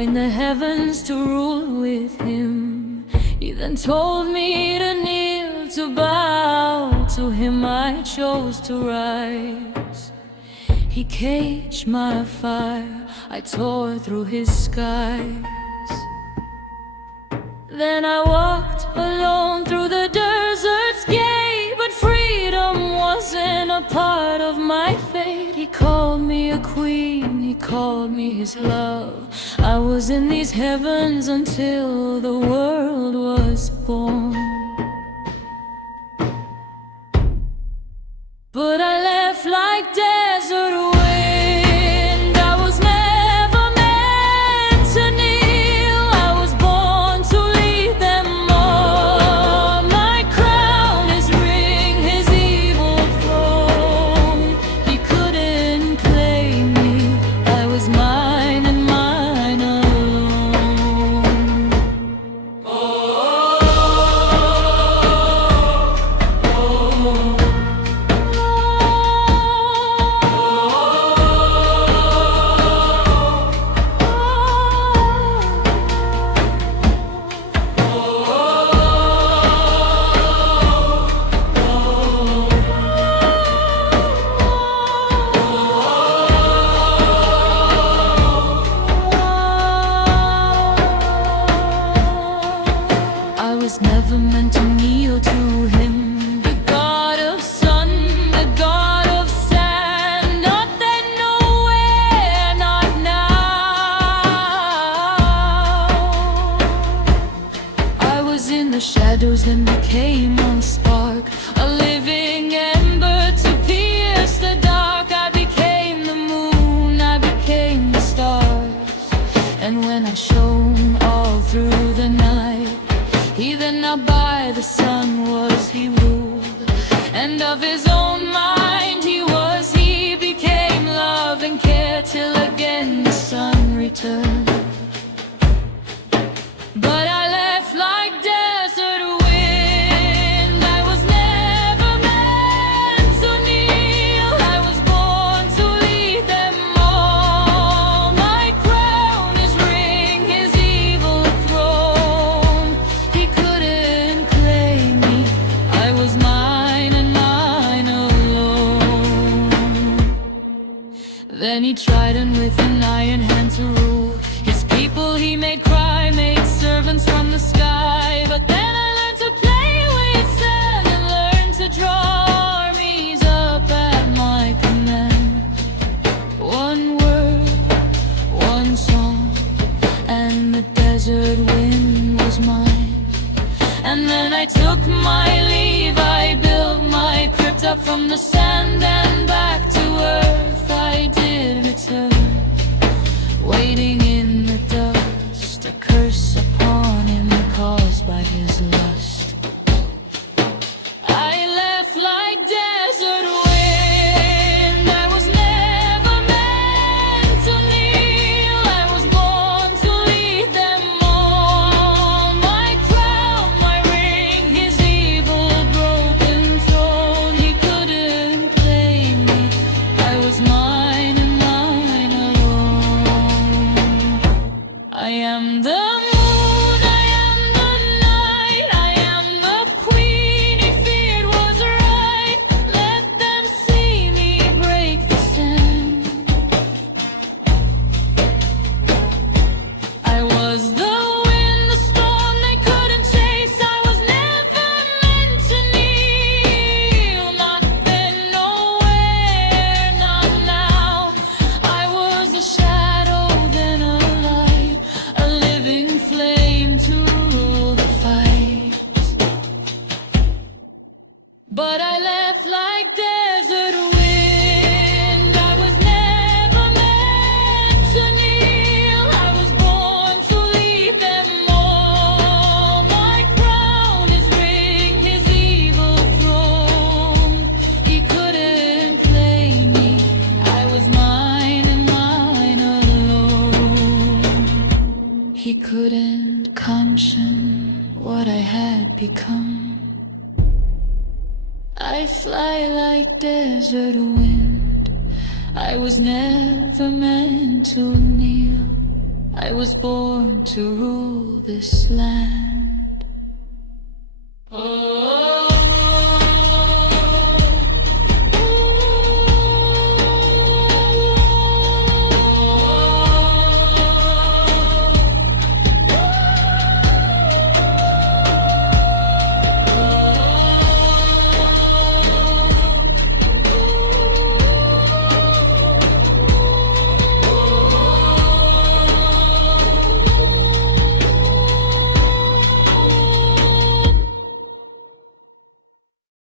join the heavens to rule with him. He then told me to kneel, to bow. To him I chose to rise. He caged my fire, I tore through his skies. Then I walked alone through the desert's gate, but freedom wasn't a part of my fate. He called me a queen, he called me his love. I was in these heavens until the world was born. But I left like desert wind. I was never meant to kneel. I was born to lead them all. My crown is ring, his evil throne. He couldn't claim me. I was mine and mine alone. I was never meant to kneel to him, the God of sun, the God of sand. Not then, nowhere, not now. I was in the shadows, then became a spark, a living ember to pierce the dark. I became the moon, I became the stars. And when I shone all through the night, even now by the sun was he ruled, and of his own mind he was. He became love and care till again the sun returned. But I left like desert wind. I was never meant to kneel. I was born to lead them all. My crown is ring, his evil throne. He couldn't claim me. I was mine and mine alone. Then he tried, and with an iron hand to rule his people he made cry, made servants from the sky. But then I learned to play with sand and learned to draw armies up at my command. One word, one song, and the desert wind was mine. And then I took my leave, I built my crypt up from the sand, and back to earth I did return, waiting in the dust, a curse upon him caused by his lust. I left like desert wind. I was never meant to kneel. I was born to lead them all. My crown, my ring, his evil broken throne. He couldn't claim me. I was mine and mine alone. I am the moon, I am the night, I am the queen he feared was right. Let them see me break the sand. I was the wind, the storm they couldn't chase. I was never meant to kneel. Not then, nowhere, not now. I was a shadow, then a light, a living flame to rule the fight. But I left like desert wind. I was never meant to kneel. I was born to lead them all. My crown is ring, his evil throne. He couldn't claim me. I was mine and mine alone. He couldn't conscience what I had become. I fly like desert wind. I was never meant to kneel. I was born to rule this land.